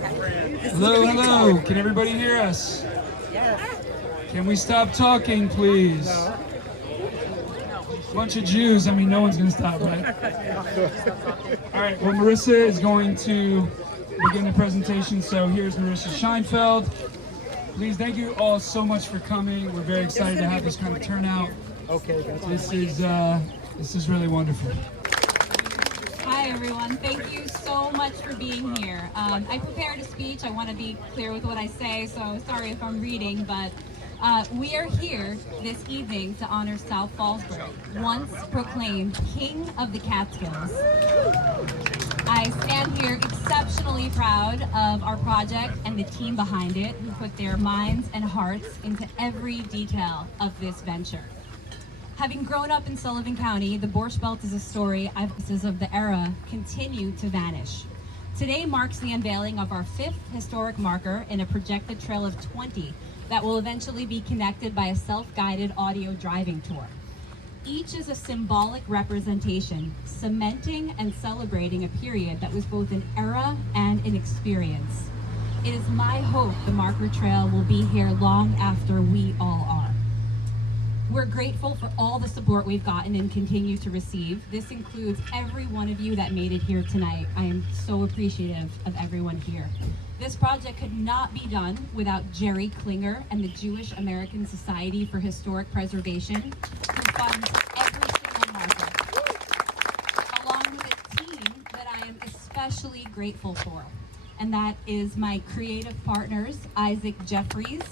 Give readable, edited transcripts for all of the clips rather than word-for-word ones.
Hello, hello. Can everybody hear us? Can we stop talking, please? Bunch of Jews. I mean, no one's going to stop, right? All right. Well, Marissa is going to begin the presentation. So here's Marissa Scheinfeld. Please, thank you all so much for coming. We're very excited to have this kind of turnout. This is really wonderful. Hi everyone, thank you so much for being here. I prepared a speech. I want to be clear with what I say, so sorry if I'm reading, but we are here this evening to honor South Fallsburg, once proclaimed King of the Catskills. I stand here exceptionally proud of our project and the team behind it, who put their minds and hearts into every detail of this venture. Having grown up in Sullivan County, the Borscht Belt is a story eyewitnesses of the era continue to vanish. Today marks the unveiling of our 5th historic marker in a projected trail of 20 that will eventually be connected by a self-guided audio driving tour. Each is a symbolic representation, cementing and celebrating a period that was both an era and an experience. It is my hope the marker trail will be here long after we all are. We're grateful for all the support we've gotten and continue to receive. This includes every one of you that made it here tonight. I am so appreciative of everyone here. This project could not be done without Jerry Klinger and the Jewish American Society for Historic Preservation, who funds every single marker, along with a team that I am especially grateful for. And that is my creative partners, Isaac Jeffries,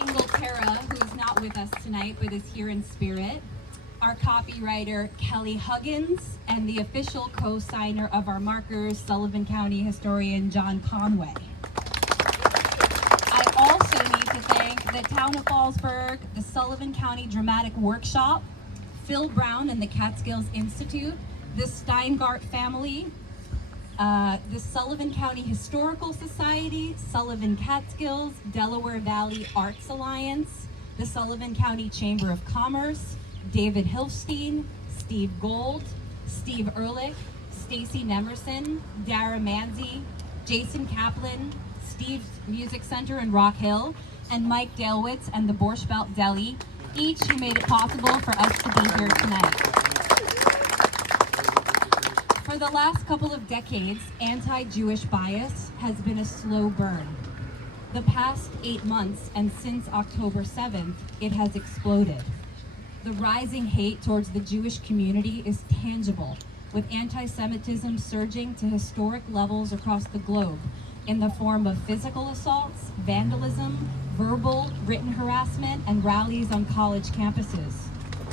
Inglaterra, who is not with us tonight but is here in spirit, our copywriter Kelly Huggins, and the official co-signer of our markers, Sullivan County historian John Conway. I also need to thank the Town of Fallsburg, the Sullivan County Dramatic Workshop, Phil Brown and the Catskills Institute, the Steingart family, the Sullivan County Historical Society, Sullivan Catskills, Delaware Valley Arts Alliance, the Sullivan County Chamber of Commerce, David Hilfstein, Steve Gold, Steve Ehrlich, Stacy Nemerson, Dara Manzi, Jason Kaplan, Steve's Music Center in Rock Hill, and Mike Dalewitz and the Borscht Belt Deli, each who made it possible for us to be here tonight. For the last couple of decades, anti-Jewish bias has been a slow burn. The past 8 months, and since October 7th, it has exploded. The rising hate towards the Jewish community is tangible, with anti-Semitism surging to historic levels across the globe in the form of physical assaults, vandalism, verbal, written harassment, and rallies on college campuses.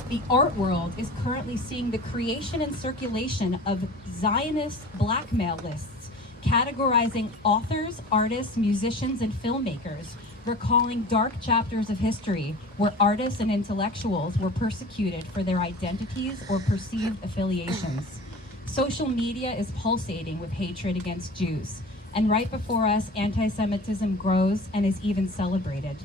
The art world is currently seeing the creation and circulation of Zionist blackmail lists, categorizing authors, artists, musicians, and filmmakers, recalling dark chapters of history where artists and intellectuals were persecuted for their identities or perceived affiliations. Social media is pulsating with hatred against Jews, and right before us, anti-Semitism grows and is even celebrated.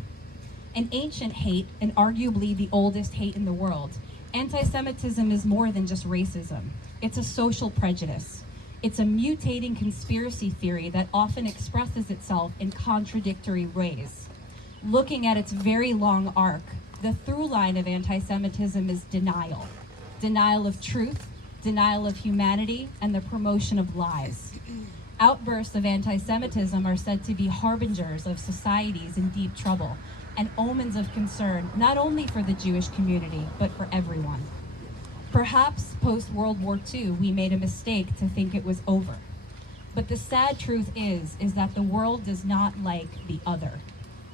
An ancient hate, and arguably the oldest hate in the world, anti-Semitism is more than just racism. It's a social prejudice. It's a mutating conspiracy theory that often expresses itself in contradictory ways. Looking at its very long arc, the through line of anti-Semitism is denial. Denial of truth, denial of humanity, and the promotion of lies. Outbursts of anti-Semitism are said to be harbingers of societies in deep trouble, and omens of concern not only for the Jewish community, but for everyone. Perhaps post-World War II, we made a mistake to think it was over. But the sad truth is that the world does not like the other.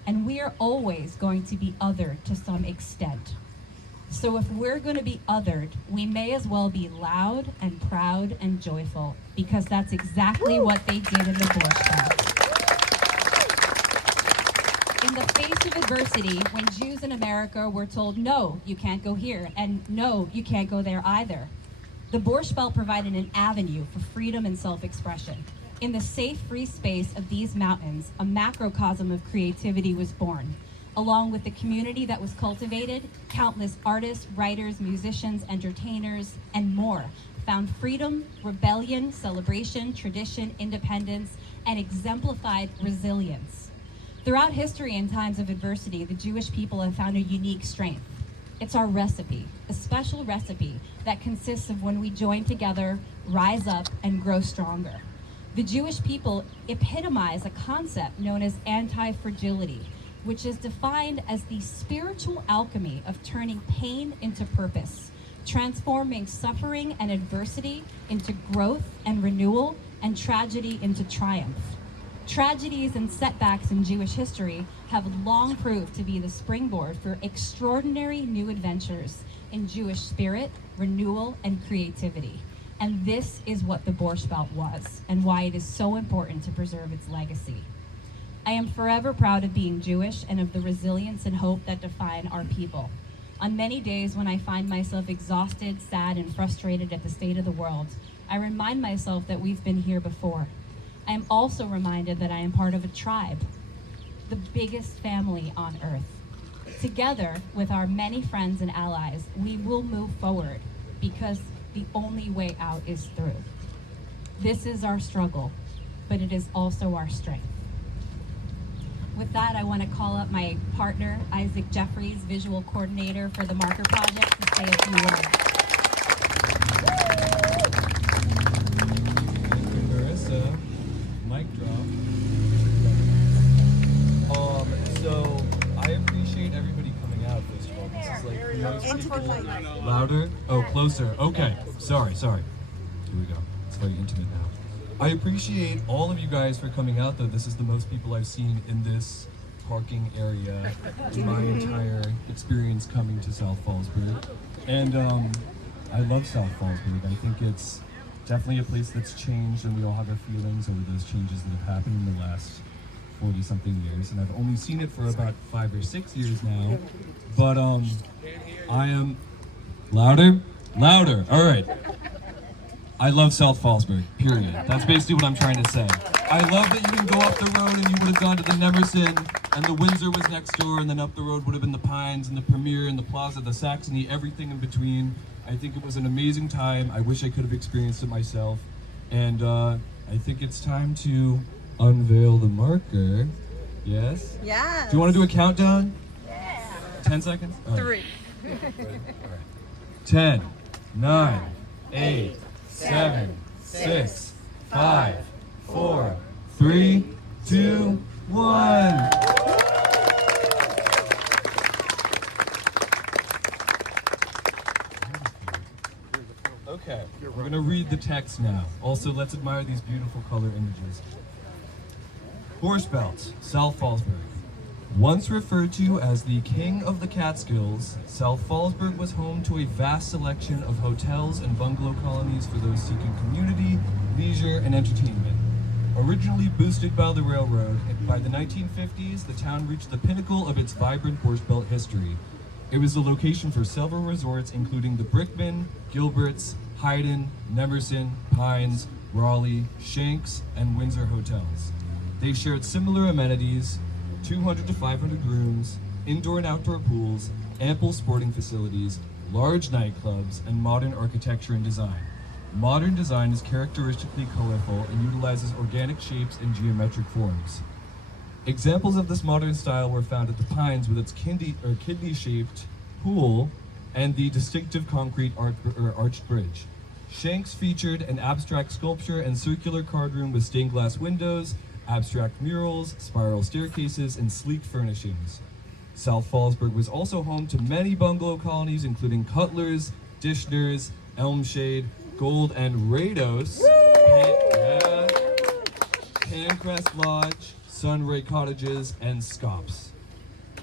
And we are always going to be othered to some extent. So if we're going to be othered, we may as well be loud and proud and joyful, because that's exactly what they did in the Borscht Belt. In the face of adversity, when Jews in America were told, no, you can't go here, and no, you can't go there either, the Borscht Belt provided an avenue for freedom and self-expression. In the safe, free space of these mountains, a macrocosm of creativity was born. Along with the community that was cultivated, countless artists, writers, musicians, entertainers, and more found freedom, rebellion, celebration, tradition, independence, and exemplified resilience. Throughout history and times of adversity, the Jewish people have found a unique strength. It's our recipe, a special recipe that consists of when we join together, rise up, and grow stronger. The Jewish people epitomize a concept known as anti-fragility, which is defined as the spiritual alchemy of turning pain into purpose, transforming suffering and adversity into growth and renewal, and tragedy into triumph. Tragedies and setbacks in Jewish history have long proved to be the springboard for extraordinary new adventures in Jewish spirit, renewal, and creativity. And this is what the Borscht Belt was, and why it is so important to preserve its legacy. I am forever proud of being Jewish and of the resilience and hope that define our people. On many days when I find myself exhausted, sad, and frustrated at the state of the world, I remind myself that we've been here before. I am also reminded that I am part of a tribe, the biggest family on earth. Together, with our many friends and allies, we will move forward because the only way out is through. This is our struggle, but it is also our strength. With that, I want to call up my partner, Isaac Jeffries, visual coordinator for the Marker Project, to say a few words. Thank you, Marissa. Mic drop. So I appreciate everybody coming out, first of all. This is like most people. Louder? Oh, closer. Okay. Sorry. Here we go. It's very intimate now. I appreciate all of you guys for coming out, though. This is the most people I've seen in this parking area in my entire experience coming to South Fallsburg. And I love South Fallsburg. I think it's definitely a place that's changed, and we all have our feelings over those changes that have happened in the last 40-something years. And I've only seen it for about 5 or 6 years now. But I am... Louder? Louder. All right. I love South Fallsburg, period. That's basically what I'm trying to say. I love that you can go up the road and you would have gone to the Nemerson, and the Windsor was next door, and then up the road would have been the Pines and the Premier and the Plaza, the Saxony, everything in between. I think it was an amazing time. I wish I could have experienced it myself. And I think it's time to unveil the marker. Yes? Yes. Do you want to do a countdown? Yeah. 10 seconds? All right. 3. All right. 10, 9, 8, 7, 6, 5, 4, 3, 2, 1. Okay, we're going to read the text now. Also, let's admire these beautiful color images. Borscht Belt, South Fallsburg. Once referred to as the King of the Catskills, South Fallsburg was home to a vast selection of hotels and bungalow colonies for those seeking community, leisure, and entertainment. Originally boosted by the railroad, by the 1950s, the town reached the pinnacle of its vibrant Borscht Belt history. It was the location for several resorts, including the Brickman, Gilbert's, Hayden, Nemerson, Pines, Raleigh, Shanks, and Windsor hotels. They shared similar amenities, 200 to 500 rooms, indoor and outdoor pools, ample sporting facilities, large nightclubs, and modern architecture and design. Modern design is characteristically colorful and utilizes organic shapes and geometric forms. Examples of this modern style were found at the Pines with its kidney-shaped pool and the distinctive concrete arched bridge. Shanks featured an abstract sculpture and circular card room with stained glass windows, abstract murals, spiral staircases, and sleek furnishings. South Fallsburg was also home to many bungalow colonies, including Cutler's, Dishner's, Elmshade, Gold, and Rados, Pancrest Lodge, Sunray Cottages, and Scops.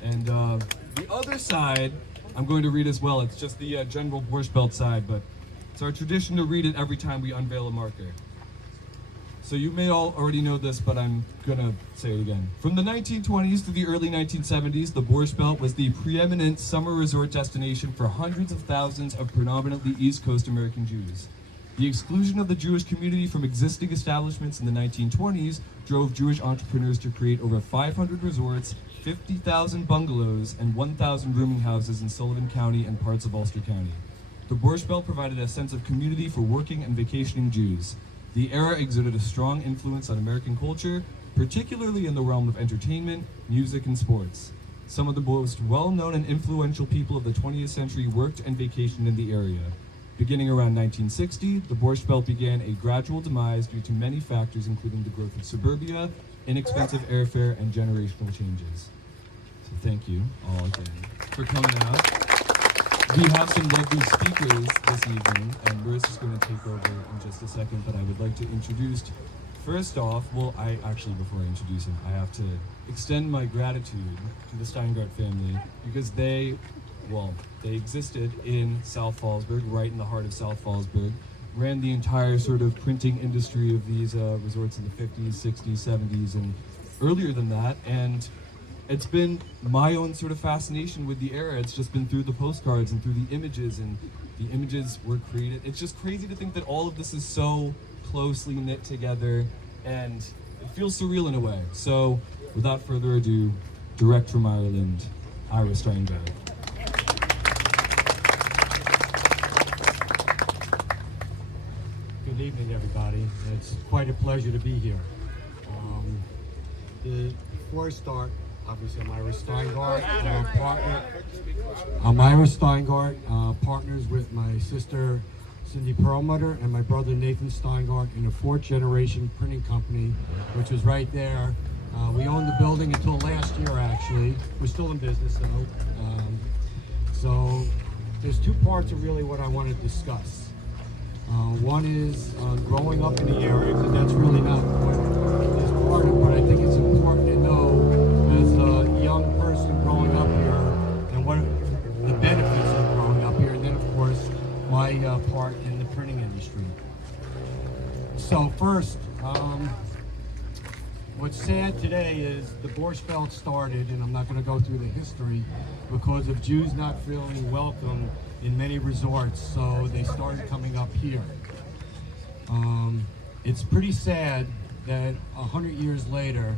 And the other side, I'm going to read as well. It's just the general Borscht Belt side, but it's our tradition to read it every time we unveil a marker. So you may all already know this, but I'm gonna say it again. From the 1920s to the early 1970s, the Borscht Belt was the preeminent summer resort destination for hundreds of thousands of predominantly East Coast American Jews. The exclusion of the Jewish community from existing establishments in the 1920s drove Jewish entrepreneurs to create over 500 resorts, 50,000 bungalows, and 1,000 rooming houses in Sullivan County and parts of Ulster County. The Borscht Belt provided a sense of community for working and vacationing Jews. The era exerted a strong influence on American culture, particularly in the realm of entertainment, music, and sports. Some of the most well-known and influential people of the 20th century worked and vacationed in the area. Beginning around 1960, the Borscht Belt began a gradual demise due to many factors, including the growth of suburbia, inexpensive airfare, and generational changes. So thank you all again for coming out. We have some lovely speakers this evening, and Marissa's going to take over in just a second, but I would like to introduce, first off, before I introduce him, I have to extend my gratitude to the Steingart family, because they existed in South Fallsburg, right in the heart of South Fallsburg, ran the entire sort of printing industry of these resorts in the 50s, 60s, 70s, and earlier than that, and it's been my own sort of fascination with the era. It's just been through the postcards and through the images, and the images were created. It's just crazy to think that all of this is so closely knit together, and it feels surreal in a way. So, without further ado, direct from Ireland, Ira Steingart. Good evening, everybody. It's quite a pleasure to be here. Before I start, obviously I'm Ira Steingart, partners with my sister Cindy Perlmutter and my brother Nathan Steingart in a fourth-generation printing company, which was right there. We owned the building until last year, actually. We're still in business, though. So there's two parts of really what I want to discuss. One is growing up in the area, because that's really not what is part of, but I think it's important to know as a young person growing up here and what the benefits of growing up here, and then of course my part in the printing industry. So first, what's sad today is the Borscht Belt started, and I'm not going to go through the history, because of Jews not feeling welcome in many resorts, so they started coming up here. It's pretty sad that 100 years later,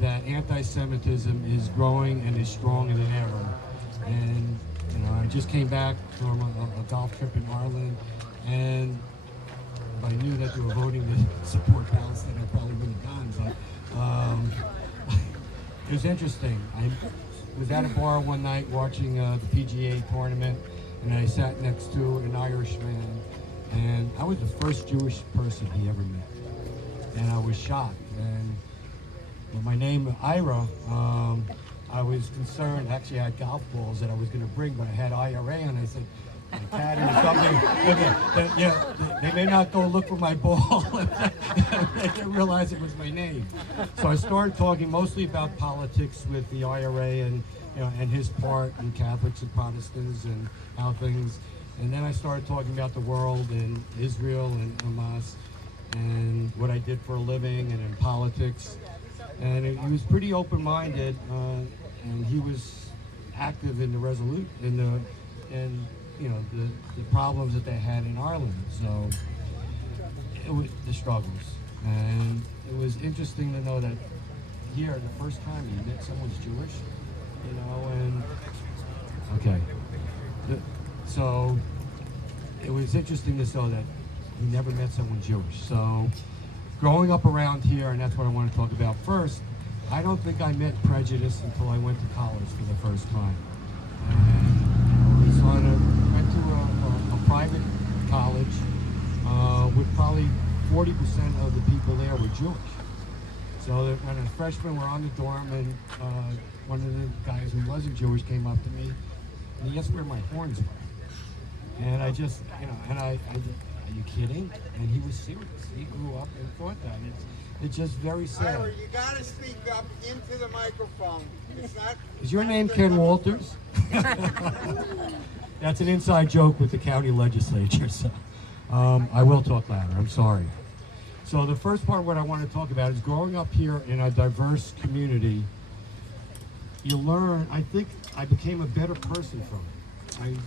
that anti-Semitism is growing and is stronger than ever. And you know, I just came back from a golf trip in Ireland, and if I knew that they were voting to support Palestine, I probably wouldn't have gone. But it was interesting. I was at a bar one night watching the PGA tournament, and I sat next to an Irishman, and I was the first Jewish person he ever met, and I was shocked. And with my name Ira, I was concerned. Actually, I had golf balls that I was going to bring, but I had IRA, and I said, my caddy or something. They may not go look for my ball. They didn't realize it was my name. So I started talking mostly about politics with the IRA and and his part in Catholics and Protestants and how things. And then I started talking about the world and Israel and Hamas and what I did for a living and in politics. And he was pretty open-minded, and he was active in the the problems that they had in Ireland. So it was the struggles, and it was interesting to know that here, the first time he met someone's Jewish, and okay. So it was interesting to know that he never met someone Jewish. So growing up around here, and that's what I want to talk about first, I don't think I met prejudice until I went to college for the first time. And went to a private college with probably 40% of the people there were Jewish. So that when a freshman were on the dorm, and one of the guys who wasn't Jewish came up to me, and he asked where my horns were. And I just, are you kidding? And he was serious. He grew up and thought that. It's just very sad. Ira, you gotta speak up into the microphone. It's not. Is your name Ken Walters? That's an inside joke with the county legislature. So I will talk louder. I'm sorry. So the first part of what I want to talk about is growing up here in a diverse community. You learn. I think I became a better person from it.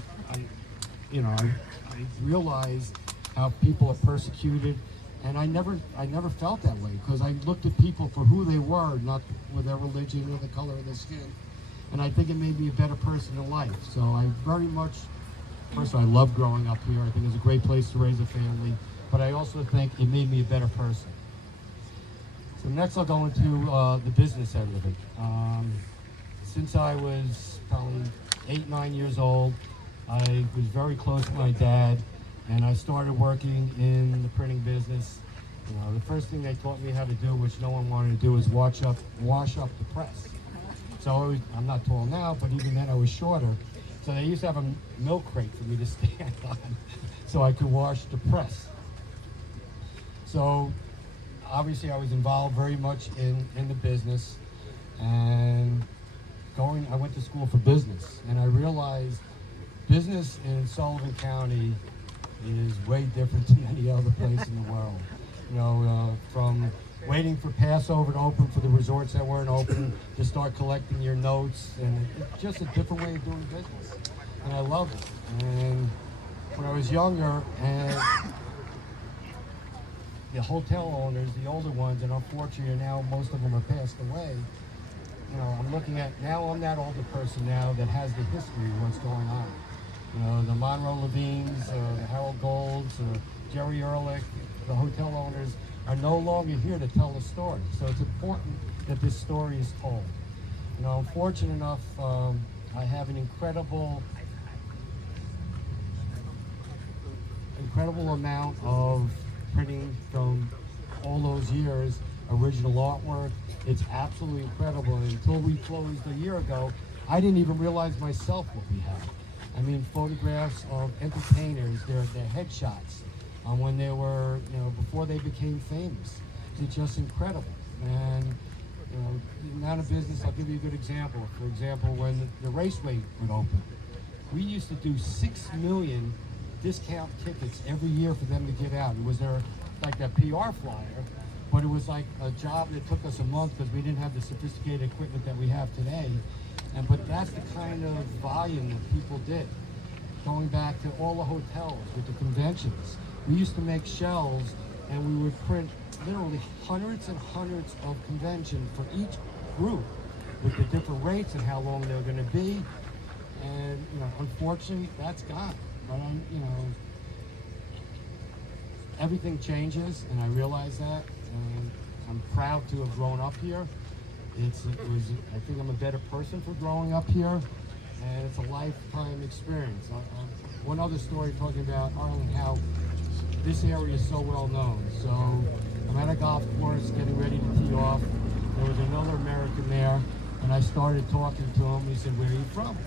I realized how people are persecuted, and I never felt that way, because I looked at people for who they were, not with their religion or the color of their skin. And I think it made me a better person in life. So I very much first of all, I love growing up here. I think it's a great place to raise a family, but I also think it made me a better person. So next I'll go into the business end of it. Since I was probably 8, 9 years old, I was very close to my dad, and I started working in the printing business. You know, the first thing they taught me how to do, which no one wanted to do, is wash up the press. So I'm not tall now, but even then I was shorter. So they used to have a milk crate for me to stand on, so I could wash the press. So obviously I was involved very much in the business, and I went to school for business, and I realized business in Sullivan County is way different than any other place in the world. You know, from waiting for Passover to open for the resorts that weren't open, to start collecting your notes, and it's just a different way of doing business. And I loved it. And when I was younger, and the hotel owners, the older ones, and unfortunately now most of them are passed away, you know, I'm looking at, now I'm that older person now that has the history of what's going on. You know, the Monroe Levines, the Harold Golds, Jerry Ehrlich, the hotel owners are no longer here to tell the story. So it's important that this story is told. You know, I'm fortunate enough, I have an incredible amount of printing from all those years, original artwork. It's absolutely incredible. And until we closed a year ago, I didn't even realize myself what we had. I mean, photographs of entertainers, their headshots, when they were, you know, before they became famous. It's just incredible. And, you know, the amount of business, I'll give you a good example. For example, when the Raceway would open, we used to do 6 million discount tickets every year for them to get out. It was their, like that PR flyer, but it was like a job that took us a month because we didn't have the sophisticated equipment that we have today. But that's the kind of volume that people did. Going back to all the hotels with the conventions, we used to make shelves and we would print literally hundreds and hundreds of conventions for each group with the different rates and how long they're going to be. And, you know, unfortunately, that's gone. But you know, everything changes, and I realize that. And I'm proud to have grown up here. I think I'm a better person for growing up here, and it's a lifetime experience. One other story talking about Arlen, how this area is so well known. So I'm at a golf course getting ready to tee off. There was another American there, and I started talking to him. He said, "Where are you from?"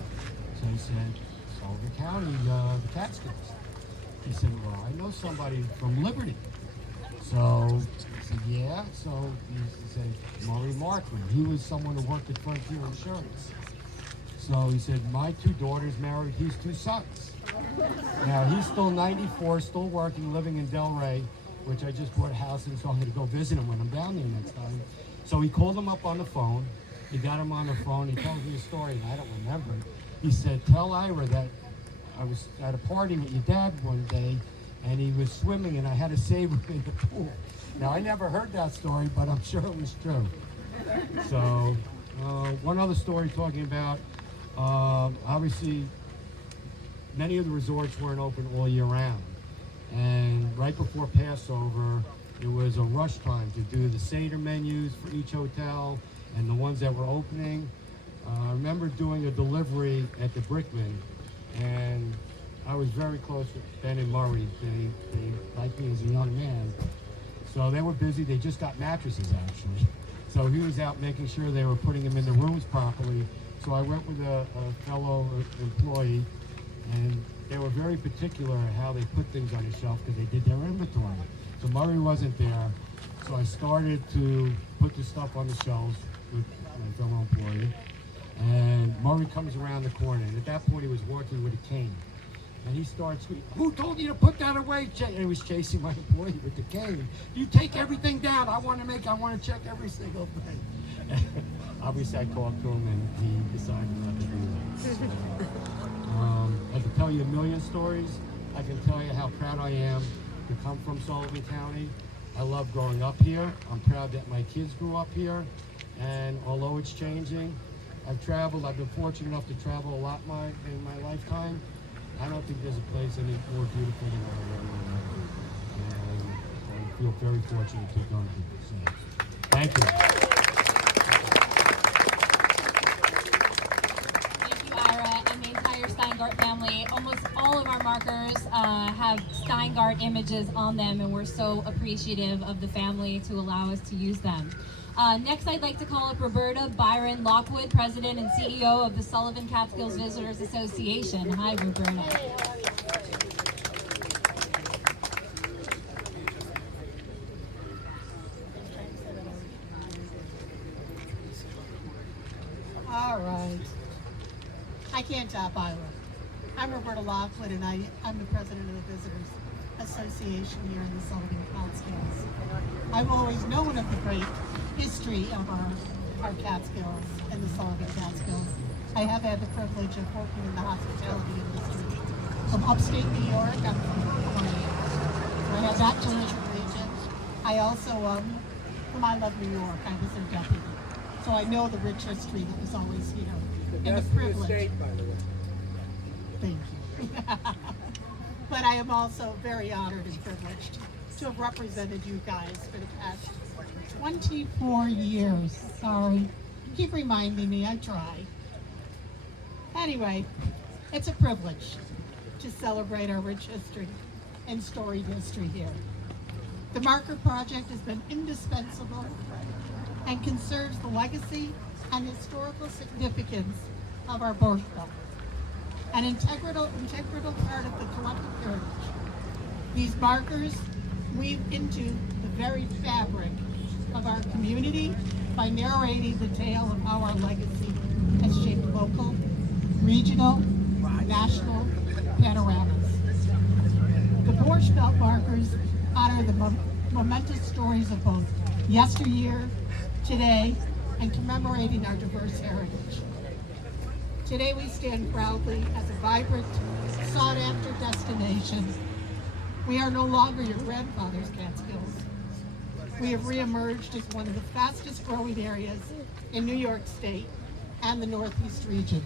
So I said, "Sullivan County, the Catskills." He said, "Well, I know somebody from Liberty." So I said, "Yeah." So he said, "Murray Markman." He was someone who worked at Frontier Insurance. So he said, "My 2 daughters married his 2 sons." Now he's still 94, still working, living in Delray, which I just bought a house in, so I'm going to go visit him when I'm down there next time. So he called him up on the phone. He got him on the phone. He tells me a story, and I don't remember it. He said, "Tell Ira that I was at a party with your dad one day, and he was swimming, and I had to save him in the pool." Now, I never heard that story, but I'm sure it was true. So, one other story talking about, obviously, many of the resorts weren't open all year round. And right before Passover, it was a rush time to do the Seder menus for each hotel and the ones that were opening. I remember doing a delivery at the Brickman, and I was very close with Ben and Murray. They liked me as a young man. So they were busy. They just got mattresses, actually. So he was out making sure they were putting them in the rooms properly. So I went with a fellow employee, and they were very particular on how they put things on the shelf because they did their inventory. So Murray wasn't there. So I started to put the stuff on the shelves with my fellow employee. And Murray comes around the corner, and at that point he was working with a cane. And he starts screaming, "Who told you to put that away?" And he was chasing my employee with the cane. "You take everything down. I want to check every single thing." Obviously I talked to him, and he decided not to do that. So, I can tell you a million stories. I can tell you how proud I am to come from Sullivan County. I love growing up here. I'm proud that my kids grew up here. And although it's changing, I've been fortunate enough to travel a lot in my lifetime. I don't think there's a place any more beautiful than our area. And I feel very fortunate to come here. So, thank you. Thank you, Ira, and the entire Steingart family. Almost all of our markers have Steingart images on them, and we're so appreciative of the family to allow us to use them. Next, I'd like to call up Roberta Byron Lockwood, President and CEO of the Sullivan Catskills Visitors Association. Hi, Roberta. All right. I can't top Ira. I'm Roberta Lockwood, and I'm the president of the Visitors Association here in the Sullivan Catskills. I've always known of the great history of our Catskills and the Sullivan Catskills. I have had the privilege of working in the hospitality industry from upstate New York. I'm from California, so I have that tourism region. I also, from I Love New York, I was their deputy. So I know the rich history that was always here, and the privilege. State, by the way. Thank you. But I am also very honored and privileged to have represented you guys for the past 24 years. Sorry. Keep reminding me, I try. Anyway, it's a privilege to celebrate our rich history and storied history here. The Marker Project has been indispensable and conserves the legacy and historical significance of our Borscht Belt, an integral part of the collective heritage. These markers weave into the very fabric of our community by narrating the tale of how our legacy has shaped local, regional, national panoramas. The Borscht Belt markers honor the momentous stories of both yesteryear, today, and commemorating our diverse heritage. Today we stand proudly as a vibrant, sought-after destination. We are no longer your grandfather's Catskills. We have reemerged as one of the fastest growing areas in New York State and the Northeast region.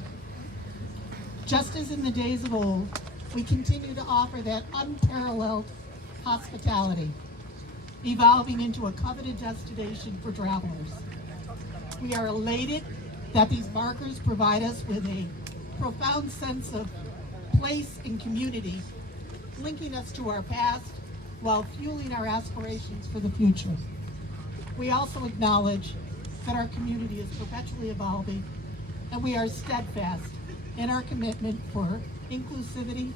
Just as in the days of old, we continue to offer that unparalleled hospitality, evolving into a coveted destination for travelers. We are elated that these markers provide us with a profound sense of place and community, linking us to our past while fueling our aspirations for the future. We also acknowledge that our community is perpetually evolving, and we are steadfast in our commitment for inclusivity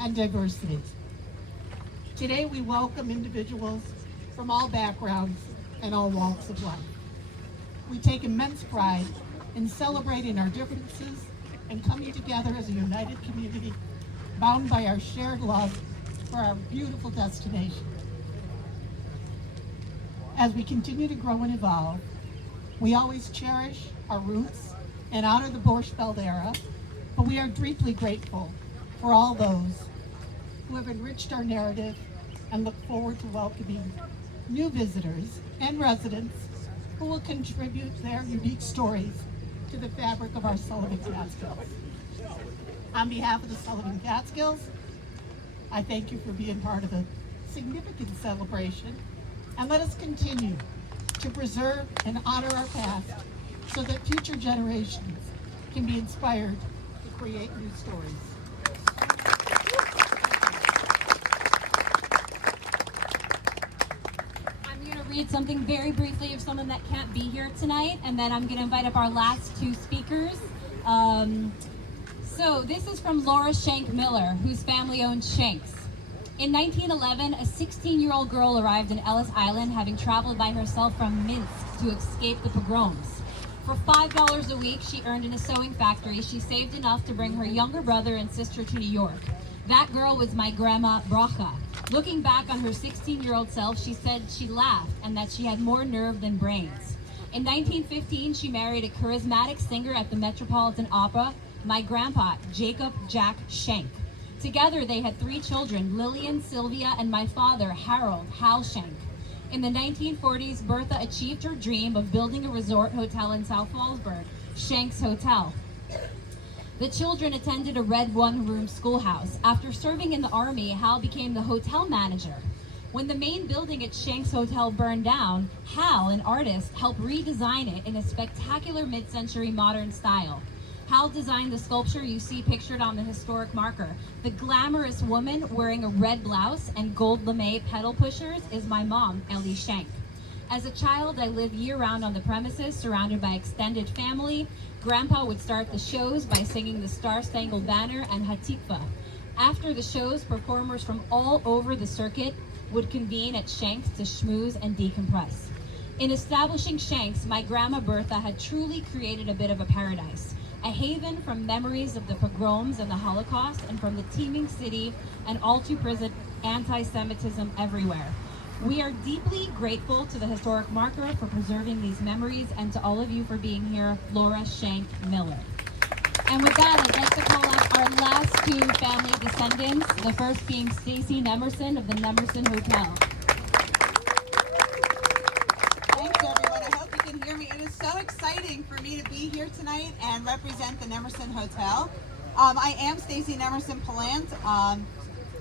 and diversity. Today we welcome individuals from all backgrounds and all walks of life. We take immense pride in celebrating our differences and coming together as a united community, bound by our shared love for our beautiful destination. As we continue to grow and evolve, we always cherish our roots and honor the Borscht Belt era, but we are deeply grateful for all those who have enriched our narrative and look forward to welcoming new visitors and residents who will contribute their unique stories to the fabric of our Sullivan Catskills. On behalf of the Sullivan Catskills, I thank you for being part of a significant celebration, and let us continue to preserve and honor our past so that future generations can be inspired to create new stories. Read something very briefly of someone that can't be here tonight, and then I'm going to invite up our last two speakers. So this is from Laura Shank Miller, whose family owned Shanks. In 1911, a 16-year-old girl arrived in Ellis Island, having traveled by herself from Minsk to escape the pogroms. For $5 a week she earned in a sewing factory, she saved enough to bring her younger brother and sister to New York. That girl was my grandma Bracha. Looking back on her 16-year-old self, she said she laughed and that she had more nerve than brains. In 1915, she married a charismatic singer at the Metropolitan Opera, my grandpa, Jacob Jack Shank. Together, they had 3 children, Lillian, Sylvia, and my father, Harold Hal Shank. In the 1940s, Bertha achieved her dream of building a resort hotel in South Fallsburg, Shank's Hotel. The children attended a red one-room schoolhouse. After serving in the Army, Hal became the hotel manager. When the main building at Shanks Hotel burned down, Hal, an artist, helped redesign it in a spectacular mid-century modern style. Hal designed the sculpture you see pictured on the historic marker. The glamorous woman wearing a red blouse and gold lame pedal pushers is my mom, Ellie Shank. As a child, I lived year-round on the premises, surrounded by extended family. Grandpa would start the shows by singing the Star-Spangled Banner and Hatikva. After the shows, performers from all over the circuit would convene at Shanks to schmooze and decompress. In establishing Shanks, my grandma Bertha had truly created a bit of a paradise, a haven from memories of the pogroms and the Holocaust, and from the teeming city and all too present anti-Semitism everywhere. We are deeply grateful to the historic marker for preserving these memories, and to all of you for being here, Laura Shank Miller. And with that, I'd like to call up our last two family descendants, the first being Stacy Nemerson of the Nemerson Hotel. Thanks, everyone. I hope you can hear me. It is so exciting for me to be here tonight and represent the Nemerson Hotel. I am Stacy Nemerson Palant.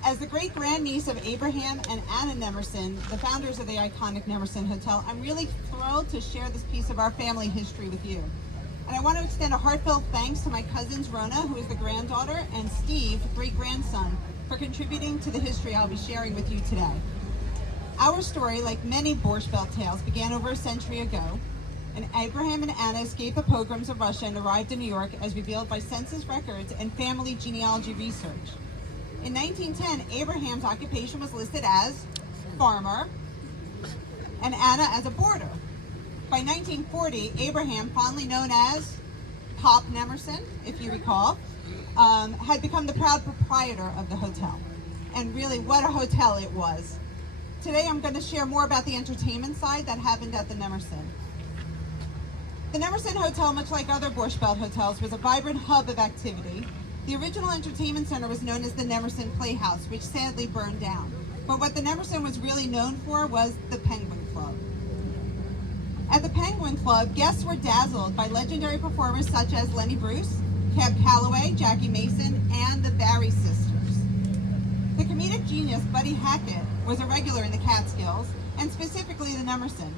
As the great-grandniece of Abraham and Anna Nemerson, the founders of the iconic Nemerson Hotel, I'm really thrilled to share this piece of our family history with you. And I want to extend a heartfelt thanks to my cousins Rona, who is the granddaughter, and Steve, great-grandson, for contributing to the history I'll be sharing with you today. Our story, like many Borscht Belt tales, began over a century ago, and Abraham and Anna escaped the pogroms of Russia and arrived in New York as revealed by census records and family genealogy research. In 1910, Abraham's occupation was listed as farmer and Anna as a boarder. By 1940, Abraham, fondly known as Pop Nemerson, if you recall, had become the proud proprietor of the hotel. And really, what a hotel it was. Today, I'm going to share more about the entertainment side that happened at the Nemerson. The Nemerson Hotel, much like other Borscht Belt hotels, was a vibrant hub of activity. The original entertainment center was known as the Nemerson Playhouse, which sadly burned down. But what the Nemerson was really known for was the Penguin Club. At the Penguin Club, guests were dazzled by legendary performers such as Lenny Bruce, Cab Calloway, Jackie Mason, and the Barry Sisters. The comedic genius Buddy Hackett was a regular in the Catskills, and specifically the Nemerson.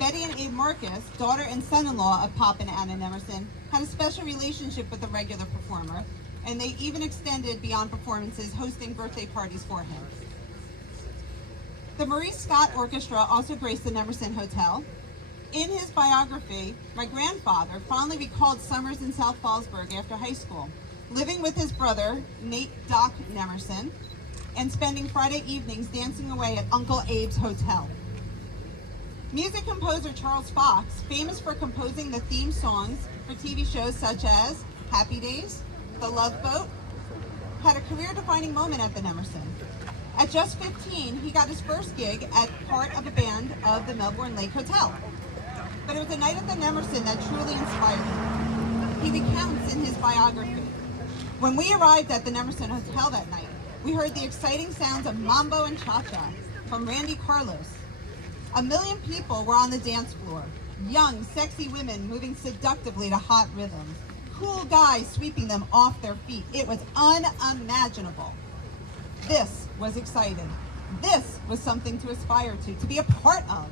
Betty and Abe Marcus, daughter and son-in-law of Pop and Anna Nemerson, had a special relationship with the regular performer, and they even extended beyond performances, hosting birthday parties for him. The Maurice Scott Orchestra also graced the Nemerson Hotel. In his biography, my grandfather fondly recalled summers in South Fallsburg after high school, living with his brother, Nate Doc Nemerson, and spending Friday evenings dancing away at Uncle Abe's Hotel. Music composer Charles Fox, famous for composing the theme songs for TV shows such as Happy Days, The Love Boat, had a career-defining moment at the Nemerson. At just 15, he got his first gig as part of a band of the Melbourne Lake Hotel. But it was a night at the Nemerson that truly inspired him. He recounts in his biography, "When we arrived at the Nemerson Hotel that night, we heard the exciting sounds of mambo and cha-cha from Randy Carlos. 1 million people were on the dance floor, young, sexy women moving seductively to hot rhythms, cool guys sweeping them off their feet. It was unimaginable. This was exciting. This was something to aspire to be a part of.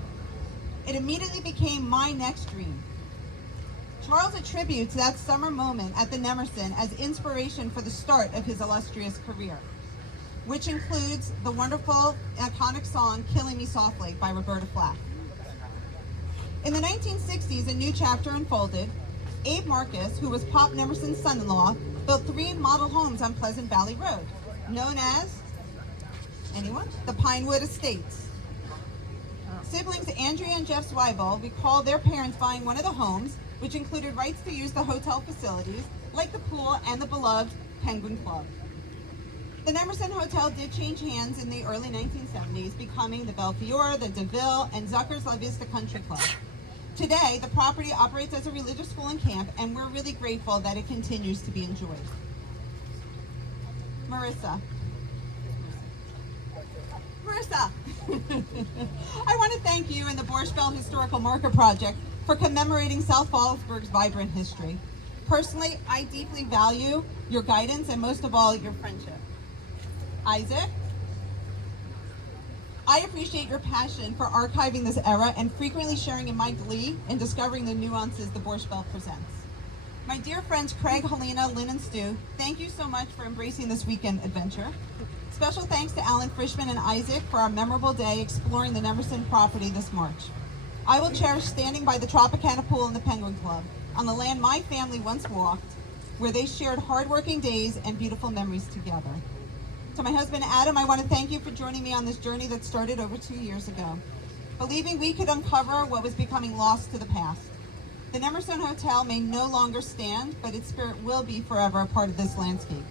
It immediately became my next dream." Charles attributes that summer moment at the Nemerson as inspiration for the start of his illustrious career, which includes the wonderful, iconic song "Killing Me Softly" by Roberta Flack. In the 1960s, a new chapter unfolded. Abe Marcus, who was Pop Nemerson's son-in-law, built 3 model homes on Pleasant Valley Road, known as, anyone? The Pinewood Estates. Siblings Andrea and Jeff Zweibel recall their parents buying one of the homes, which included rights to use the hotel facilities, like the pool and the beloved Penguin Club. The Nemerson Hotel did change hands in the early 1970s, becoming the Belfiore, the DeVille, and Zucker's La Vista Country Club. Today, the property operates as a religious school and camp, and we're really grateful that it continues to be enjoyed. Marissa. I want to thank you and the Borscht Belt Historical Marker Project for commemorating South Fallsburg's vibrant history. Personally, I deeply value your guidance and most of all, your friendship. Isaac, I appreciate your passion for archiving this era and frequently sharing in my glee in discovering the nuances the Borscht Belt presents. My dear friends Craig, Helena, Lynn, and Stu, thank you so much for embracing this weekend adventure. Special thanks to Alan Frischman and Isaac for our memorable day exploring the Nemerson property this March. I will cherish standing by the Tropicana pool in the Penguin Club, on the land my family once walked, where they shared hardworking days and beautiful memories together. To my husband Adam, I want to thank you for joining me on this journey that started over 2 years ago, believing we could uncover what was becoming lost to the past. The Nemerson Hotel may no longer stand, but its spirit will be forever a part of this landscape.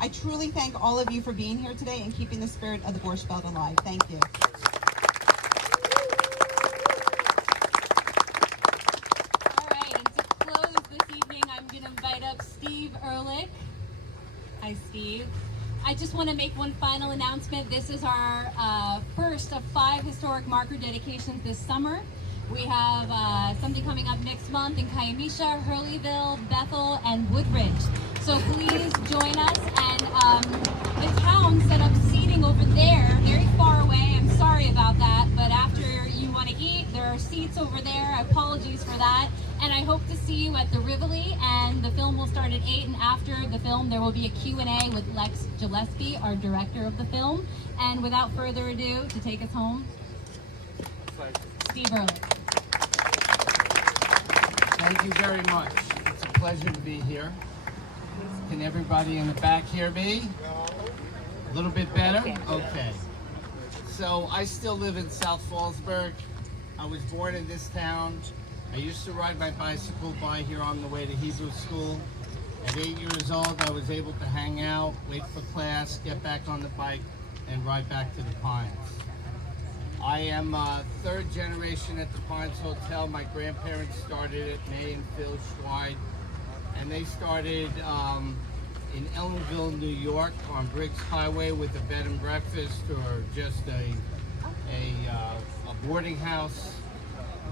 I truly thank all of you for being here today and keeping the spirit of the Borscht Belt alive. Thank you. All right, and to close this evening, I'm going to invite up Steve Ehrlich. Hi, Steve. I just want to make one final announcement. This is our first of 5 historic marker dedications this summer. We have something coming up next month in Kiamisha, Hurleyville, Bethel, and Woodridge. So please join us. And the town set up seating over there, very far away. I'm sorry about that, but after you want to eat, there are seats over there. Apologies for that. And I hope to see you at the Rivoli, and the film will start at 8, and after the film there will be a Q&A with Lex Gillespie, our director of the film. And without further ado, to take us home, Steve Ehrlich. Thank you very much. It's a pleasure to be here. Can everybody in the back hear me? A little bit better? Okay. So I still live in South Fallsburg. I was born in this town. I used to ride my bicycle by here on the way to Hebrew school. At 8 years old, I was able to hang out, wait for class, get back on the bike, and ride back to the Pines. I am third generation at the Pines Hotel. My grandparents started it, May and Phil Schweid, and they started in Ellenville, New York, on Briggs Highway with a bed and breakfast or just a boarding house.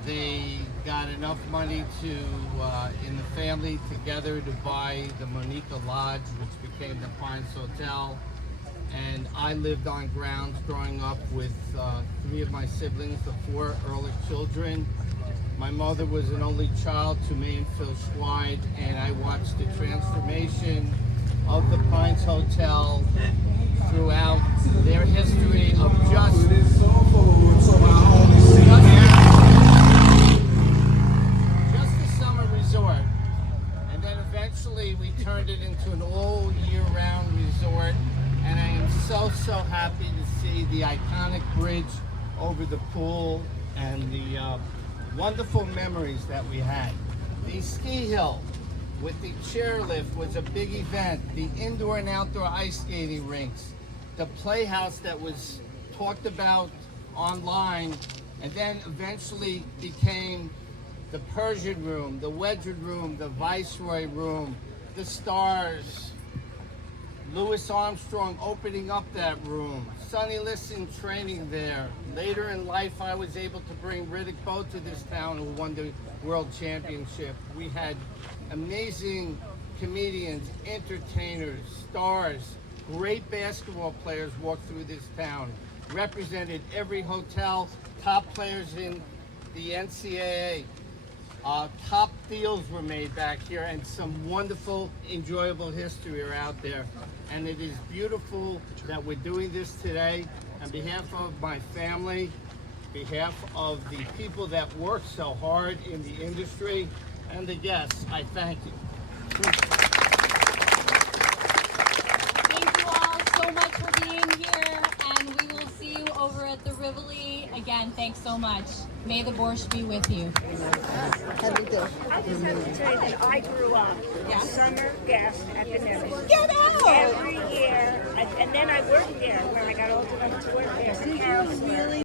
They got enough money to, in the family together, to buy the Monica Lodge, which became the Pines Hotel. And I lived on grounds growing up with 3 of my siblings, the 4 Ehrlich children. My mother was an only child to me and Phil Schweid, and I watched the transformation of the Pines Hotel throughout their history of just a summer resort. And then eventually we turned it into an all year-round resort. And I am so happy to see the iconic bridge over the pool and the wonderful memories that we had. The ski hill with the chairlift was a big event. The indoor and outdoor ice skating rinks. The playhouse that was talked about online and then eventually became the Persian room, the Wedgwood room, the Viceroy room, the Stars, Louis Armstrong opening up that room, Sonny Liston training there. Later in life, I was able to bring Riddick Bowe to this town, who won the World Championship. We had amazing comedians, entertainers, stars, great basketball players walk through this town, represented every hotel, top players in the NCAA. Top deals were made back here, and some wonderful, enjoyable history are out there. And it is beautiful that we're doing this today. On behalf of my family, behalf of the people that work so hard in the industry, and the guests, I thank you. Thank you all so much for being here, and we will see you over at the Rivoli. Again, thanks so much. May the Borscht be with you. I just have to tell you that I grew up a summer guest at the Nemerson. Get out! Every year, and then I worked there when I got old enough to work there.